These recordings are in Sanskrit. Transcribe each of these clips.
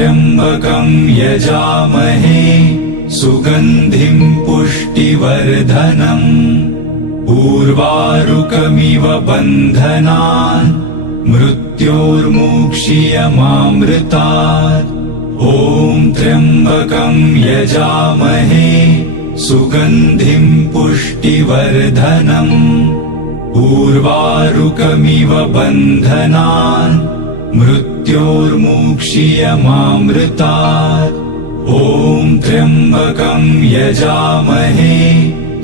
त्र्यम्बकं यजामहे सुगन्धिं पुष्टिवर्धनम् उर्वारुकमिव बन्धनान् मृत्योर्मुक्षीयमामृतात्। ॐ त्र्यम्बकं यजामहे सुगन्धिं पुष्टिवर्धनम् उर्वारुकमिव बन्धनान् मृत्योर्मुक्षीयमामृतात्। ॐ त्र्यम्बकं यजामहे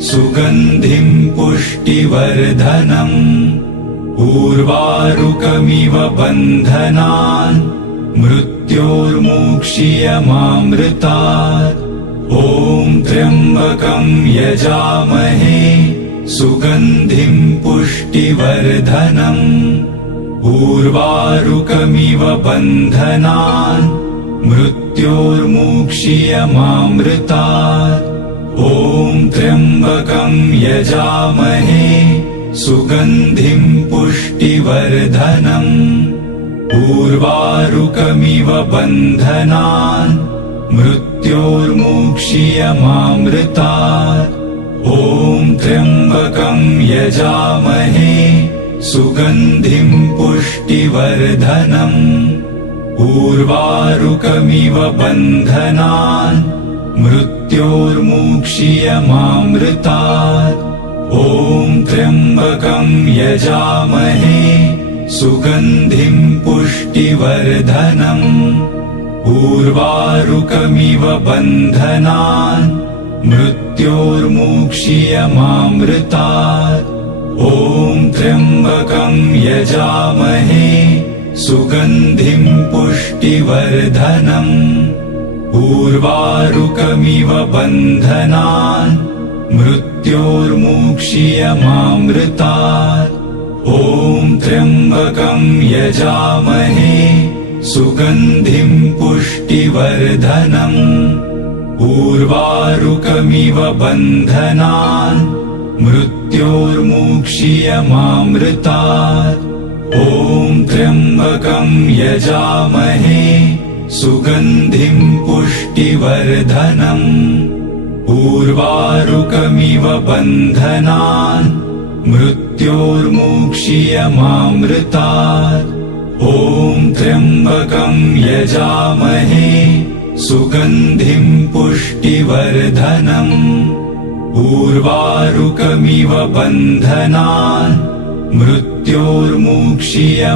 सुगन्धिं पुष्टिवर्धनम् उर्वारुकमिव बन्धनान् मृत्योर्मुक्षीयमामृतात्। ॐ त्र्यम्बकं यजामहे सुगन्धिं पुष्टिवर्धनम् उर्वारुकमिव बन्धनान् मृत्योर्मुक्षीयमामृतात्। ॐ त्र्यम्बकं यजामहे सुगन्धिं पुष्टिवर्धनम् उर्वारुकमिव बन्धनान् मृत्योर्मुक्षीयमामृतात्। ॐ त्र्यम्बकं यजामहे सुगन्धिं पुष्टिवर्धनम् उर्वारुकमिव बन्धनान् मृत्योर्मुक्षीयमामृतात्। ॐ त्र्यम्बकं यजामहे सुगन्धिं पुष्टिवर्धनम् उर्वारुकमिव बन्धनान् मृत्योर्मुक्षीयमामृतात्। ॐ त्र्यम्बकं यजामहे सुगन्धिं पुष्टिवर्धनम् उर्वारुकमिव बन्धनान् मृत्योर्मुक्षीयमामृतात्। ॐ त्र्यम्बकं यजामहे सुगन्धिं पुष्टिवर्धनम् उर्वारुकमिव बन्धनान् मृत्योर्मुक्षीयमामृतात्। ॐ त्र्यम्बकं यजामहे सुगन्धिं पुष्टिवर्धनम् उर्वारुकमिव बन्धनान् मृत्योर्मुक्षीयमामृतात्। ॐ त्र्यम्बकं यजामहे सुगन्धिं पुष्टिवर्धनम् उर्वारुकमिव बन्धनान् मृत्योर्मुक्षीयमामृतात्।